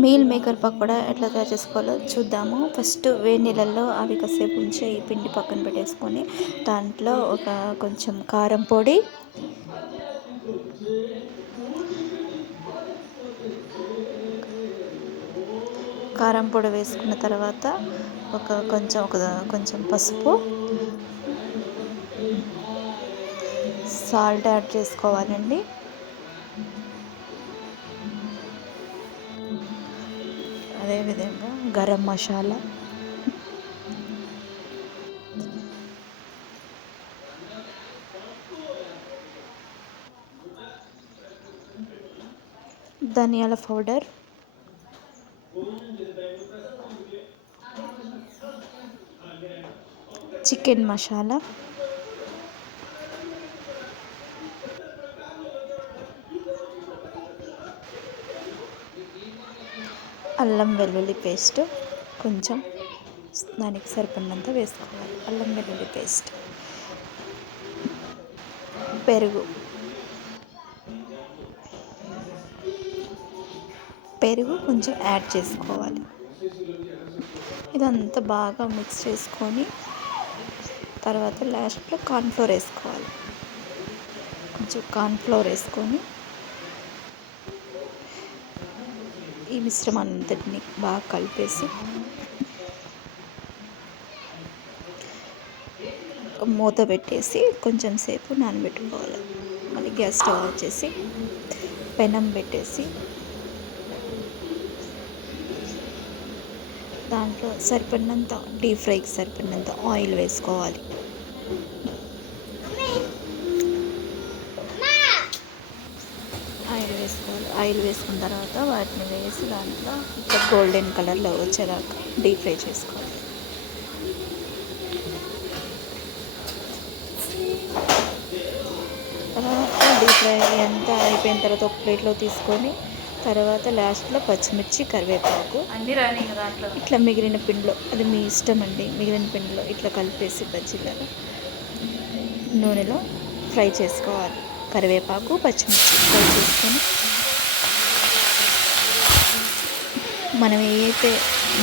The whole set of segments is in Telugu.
మీల్ మేకర్ పకోడా ఎట్లా తయారు చేసుకోవాలో చూద్దాము. ఫస్ట్ వేడి నీళ్ళల్లో అవి కాసేపు ఉంచి ఈ పిండి పక్కన పెట్టేసుకొని దాంట్లో ఒక కొంచెం కారం పొడి కారం పొడి వేసుకున్న తర్వాత ఒక కొంచెం ఒక కొంచెం పసుపు సాల్ట్ యాడ్ చేసుకోవాలండి. అదేవిధంగా గరం మసాలా. ధనియాల పౌడర్. చికెన్ మసాలా. అల్లం వెల్లుల్లి పేస్ట్ కొంచెం దానికి సరిపడినంత వేసుకోవాలి. అల్లం వెల్లుల్లి పేస్ట్. పెరుగు. పెరుగు కొంచెం యాడ్ చేసుకోవాలి. ఇదంతా బాగా మిక్స్ చేసుకొని తర్వాత లాస్ట్లో కార్న్ఫ్లోర్ వేసుకోవాలి. కొంచెం కార్న్ఫ్లోర్ వేసుకొని ఈ మిశ్రమాన్నంతటిని బాగా కలిపేసి మూత పెట్టేసి కొంచెం సేపు నానబెట్టుకోవాలి. మళ్ళీ గ్యాస్ స్టవ్ వచ్చేసి పెనం పెట్టేసి దాంట్లో సరిపడినంత డీప్ ఫ్రైకి సరిపడినంత ఆయిల్ వేసుకోవాలి ఆయిల్ వేసుకోవాలి. ఆయిల్ వేసుకున్న తర్వాత వాటిని వేసి దాంట్లో ఇట్లా గోల్డెన్ కలర్లో వచ్చేదాకా డీప్ ఫ్రై చేసుకోవాలి. తర్వాత డీప్ ఫ్రై అంతా అయిపోయిన తర్వాత ఒక ప్లేట్లో తీసుకొని తర్వాత లాస్ట్లో పచ్చిమిర్చి కరివేపాకు. అన్ని రాని దాంట్లో ఇట్లా మిగిలిన పిండిలో అది మీ ఇష్టం అండి. మిగిలిన పిండిలో ఇట్లా కలిపేసి బజ్జీలాగా నూనెలో ఫ్రై చేసుకోవాలి. కరివేపాకు పచ్చిమిర్చి ఫ్రై చేసుకొని మనం ఏదైతే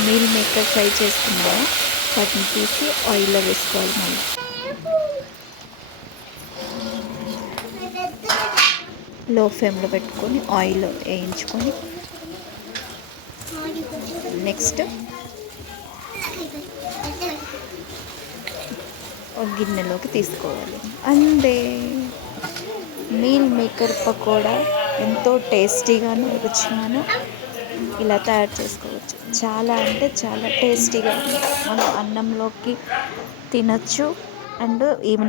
మీల్ మేకర్ ఫ్రై చేసుకున్నామో వాటిని తీసి ఆయిల్లో వేసుకోవాలి మనం. లో ఫ్లేమ్లో పెట్టుకొని ఆయిల్ వేయించుకొని నెక్స్ట్ ఒక గిన్నెలోకి తీసుకోవాలి. అంతే. మీల్ మేకర్ పకోడా ఎంతో టేస్టీగాను రుచిగాను ఇలా తయారు చేసుకోవచ్చు. చాలా అంటే చాలా టేస్టీగా మనం అన్నంలోకి తినచ్చు. And evening